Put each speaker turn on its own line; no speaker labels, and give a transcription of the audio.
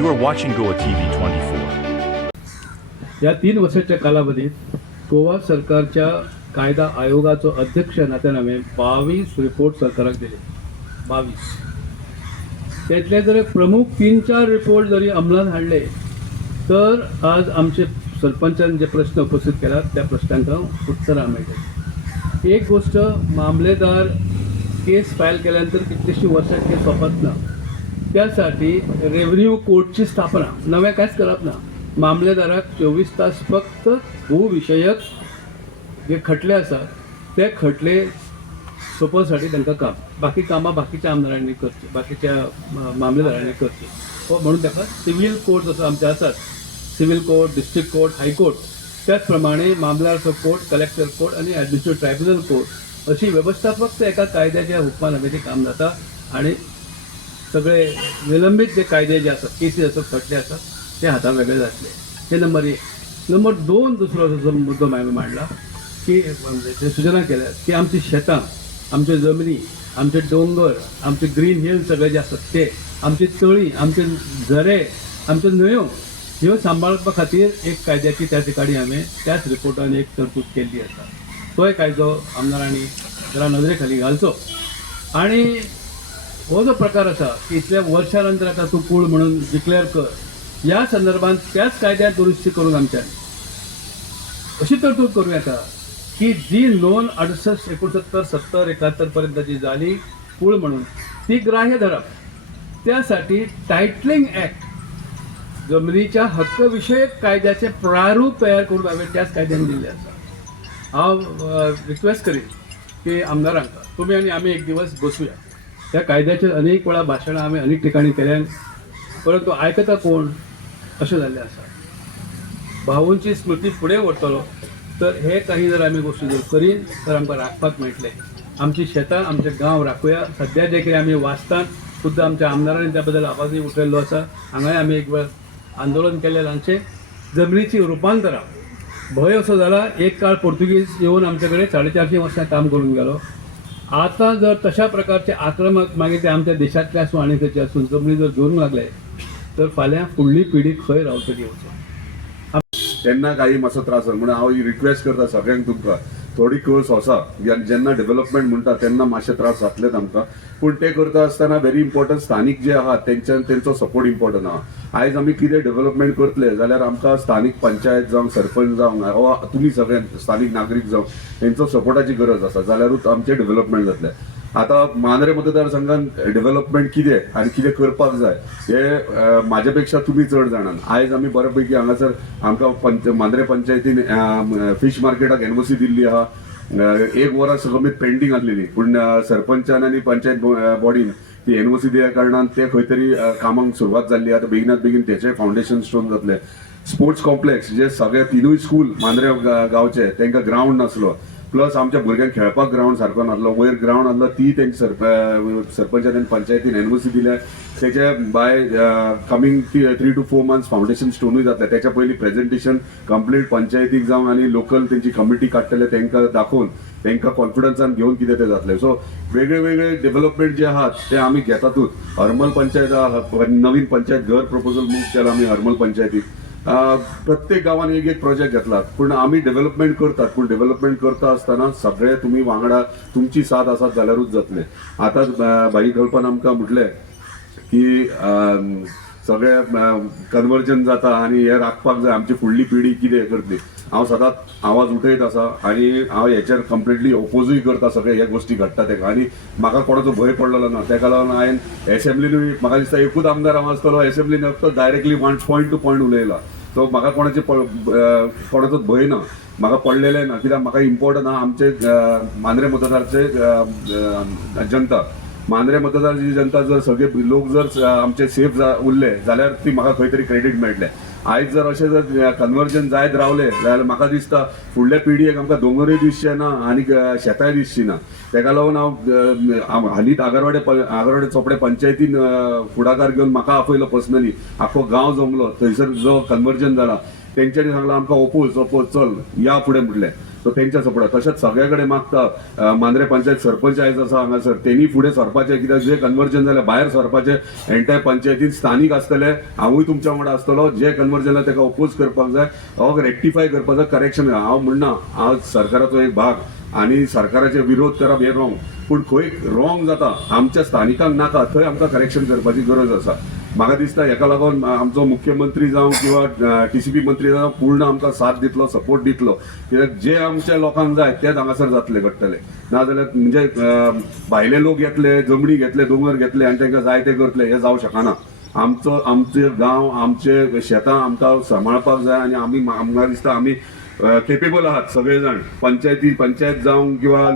You are watching Goa TV 24.
या तीन वर्षाच्या कालावधीत गोवा सरकारच्या कायदा आयोगाचो अध्यक्ष नात्यान हांवें बावीस रिपोर्ट सरकाराक दिले. बावीस. त्यातले जर प्रमुख तीन चार रिपोर्ट जरी अंमलात हाडले तर आज आमचे सरपंचान जे प्रश्न उपस्थित केला त्या प्रश्नांक उत्तरां मेळटली एक गोष्ट मामलेदार केस फायल केल्यानंतर कितलीशी वर्सां केस सोंपत ना त्यासाठी रेव्हन्यू कोर्टची स्थापना. नव्या कांयच करप ना मामलेदाराक चोवीस तास फक्त भूविषयक जे खटले आसात ते खटले सोपवसाठी तांकां काम. बाकी कामां बाकीच्या आमदारांनी करची बाकीच्या मामलेदारांनी करची. हो म्हणून ताका सिव्हील कोर्ट जसो आमचे आसात civil court district court high court त्याच प्रमाणे मामलारचो कोर्ट कलेक्टर कोर्ट आणि ॲडमिनिस्ट्रेटिव्ह ट्रायब्युनल कोर्ट अशी व्यवस्था फक्त एका कायद्याच्या हुकमान हांवें काम जाता आणि सगळे निलंबित जे कायदे जे असतात केसेस असतात खटले असतात ते हातान वेगळे जातले. हे नंबर एक. नंबर दोन दुसरो जो मुद्दो हांवें मांडला की म्हणजे सुचना केल्या की आमची शेतां आमच्यो जमनी आमचे डोंगर आमचे ग्रीन हिल सगळे जे आसात ते आमची तळी आमचे झरे आमच्यो न्हंयो ह्यो सांबाळपा खातीर एक कायद्याची त्या ठिकाणी हांवें त्याच रिपोर्टान एक तरतूद केल्ली आसा तोय कायदो आमदारांनी जरा नजरे खाली घालचो. आणि हो जो प्रकार असा की इतल्या वर्षानंतर आता तू कूळ म्हणून डिक्लेअर कर या संदर्भात त्याच कायद्यात दुरुस्ती करून आमच्या. अशी तरतूद करूं येता की जी नोंद अडुसष्ट एकोणसत्तर सत्तर एकाहत्तर पर्यंत जी झाली कूळ म्हणून ती ग्राह्य धरप त्यासाठी टायटलिंग ॲक्ट जमिनीच्या हक्कविषयक कायद्याचे प्रारूप तयार करून हांवें त्याच कायद्यान दिल्ले आसा हांव रिक्वेस्ट करीन की आमदारांक. तुमी आनी आमी एक दिवस बसूया. त्या कायद्याचेर अनेक वेळा भाशणां आम्ही अनेक ठिकाणी केल्यान परंतु आयकता कोण? अशें जाल्लें आसा भाऊंची स्मृती फुडें व्हरतलो तर हे काही जर आमी गोश्टी जर करीन तर आमकां राखपाक मेळटले. आमची शेतां आमचे गांव राखुया. सद्या जे कितें आमी वाचतात सुद्दां आमच्या आमदारांनी त्या बद्दल आवाजूय उठयल्लो आसा. हांगाय आमी एक वेळ आंदोलन केलें ल्हानशें जमनीची रुपांतरां भंय असो जाला एक काळ पोर्तुगीज येवन आमचे कडेन साडे चारशीं वर्सां काम करून गेलो. आता जर तशा प्रकारचे आक्रमक मागीर ते आमच्या देशातल्या आसूं आनी खंयचे आसूं जमनी जर घेऊन लागले तर फाल्यां फुडली पिढी खंय रावतली वचून
तेन्ना काही मातसो त्रास जालो म्हणून हांव ही रिक्वेस्ट करता सगळ्यांक तुमकां. थोडी कळस वसा जेन्ना डेव्हलपमेंट म्हणटा तेन्ना मातशे त्रास जातलेच आमकां. पूण ते करता आसतना व्हेरी इम्पॉर्टंट स्थानीक जे आहात तेंच्यान तेंचो सपोर्ट इम्पॉर्टंट आहा आयज आमी कितें डेव्हलपमेंट करतले जाल्यार आमकां स्थानीक पंचायत जावं सरपंच जावं वा तुमी सगळे स्थानीक नागरीक जावं तेंचो सपोर्टाची गरज आसा जाल्यारूच आमचें डेव्हलपमेंट जातलें. आता मांद्रे मतदारसंघात डेव्हलपमेंट कितें आनी कितें करपाक जाय हे अ, म्हाजे पेक्षा तुमी चड जाणान आयज आमी बऱ्यापैकी हांगासर आमकां पंच मांद्रे पंचायतीन फिश मार्केटाक एनओसी दिल्ली आहा एक वरां सगळीं पेंडींग आसलेली पूण सरपंचान आनी पंचायत बॉडीन ती एनओसी दिल्या कारणान ते खंय तरी कामांक कामाक सुरवात जाल्ली आतां बेगिनात बेगीन तेचे फावंडेशन स्टोन जातले स्पोर्ट्स कॉम्प्लेक्स जे सगळे तिनूय स्कूल मांद्रे गांवचे तांकां ग्रावंड नासलो. प्लस आमच्या भुरग्यांक खेळपाक ग्रावंड सारको नासलो. वयर ग्रावंड आसलो ती तेंची सरप सरपंचान पंचायतीन एनओसी दिल्या. तेचे by coming three two four months foundation स्टोनूय जातले त्याच्या पयलीं प्रेझेंटेशन कंप्लीट पंचायतीक जावन आनी लोकल तेंची कमिटी काडटले तांकां दाखोवन तांकां कॉन्फिडन्सान घेवन कितें तें जातलें. सो वेगळे वेगळे डेव्हलपमेंट जे आहात ते आमी घेतातूच हरमल पंचायत आहा, नवीन पंचायत घर प्रपोजल मूव केला आमी हरमल पंचायतीक प्रत्येक गावान एक एक प्रोजेक्ट घेतला. पूण आमी डेव्हलपमेंट करतात. पूण डेव्हलपमेंट करता आसतना सगळे तुमी वांगडा तुमची साथ आसात जाल्यारूच जातले आतां भाई कल्पना आमकां म्हटलें की सगळे कन्वर्जन जाता आनी हे राखपाक जाय आमची फुडली पिढी कितें करतली हांव सदांच आवाज उठयत आसा आनी हांव हेचेर कंप्लिटली ओपोजूय करता सगळे ह्या गोश्टी घडटा तेका. आनी म्हाका कोणाचो भंय पडलेलो ना. तेका लागून हांवें एसेंब्लीनूय म्हाका दिसता एकूच आमदार हांव आसतलो एसेंब्लीन फक्त directly one point two point उलयला. So म्हाका कोणाचे कोणाचो भंय ना म्हाका पडलेले ना कित्याक म्हाका इम्पॉर्टंट आहा आमचे मांद्रे मतदारचे जनता. मांद्रे मतदारची जनता जर सगळे लोक जर आमचे सेफ जा- उरले जाल्यार ती म्हाका खंय तरी क्रेडिट मेळटलें आयज जर अशें जर कन्वर्जन जायत रावले जाल्यार म्हाका दिसता फुडल्या पिढयेक आमकां दोंगरूय दिसचे ना आनी शेतांय दिसची ना. तेका लागून हांव हालींच आगरवाडे आगरवाडे चोपडे पंचायतीन फुडाकार घेवन म्हाका आपयलो पर्सनली. आख्खो गांव जमलो. थंयसर जो कन्वर्जन जाला तेंच्यांनी सांगला आमकां ओपोज ओपोज चल या फुडें म्हटलें. सो तेंच्या सपोर्ट तशेंच सगळे कडेन मागता मांद्रे पंचायत सरपंच आयज आसा हांगासर तेणी फुडें सरपाचें कित्याक जे कन्वर्जन जालें भायर सरपाचें एन्टायर पंचायतीन स्थानीक आसतले हांवूय तुमच्या वांगडा आसतलो जे कन्वर्जन जालें ताका ओपोज करपाक जाय हो रेक्टिफाय करपाक जाय करेक्शन हांव म्हणना हांव सरकाराचो एक भाग आनी सरकाराचे विरोध करप हे रॉंग पूण खंय रॉंग जाता आमच्या स्थानिकांक नाका थंय आमकां करेक्शन करपाची गरज आसा. म्हाका दिसता हेका लागून आमचो मुख्यमंत्री जावं किंवा टीसीपी मंत्री जावं पूर्ण आमकां साथ दितलो सपोर्ट दितलो. कित्याक जे आमच्या लोकांक जाय तेच हांगासर जातले घडटले नाजाल्यार म्हणजे भायले लोक येतले जमनी घेतले दोंगर घेतले आनी तांकां जाय ते करतले हे जावं शकना. आमचो आमचे गांव आमचे शेतां आमकां सांबाळपाक जाय आनी आमी म्हाका दिसता आमी केपेबल आहात सगळे जाण पंचायती पंचायत जावं किंवा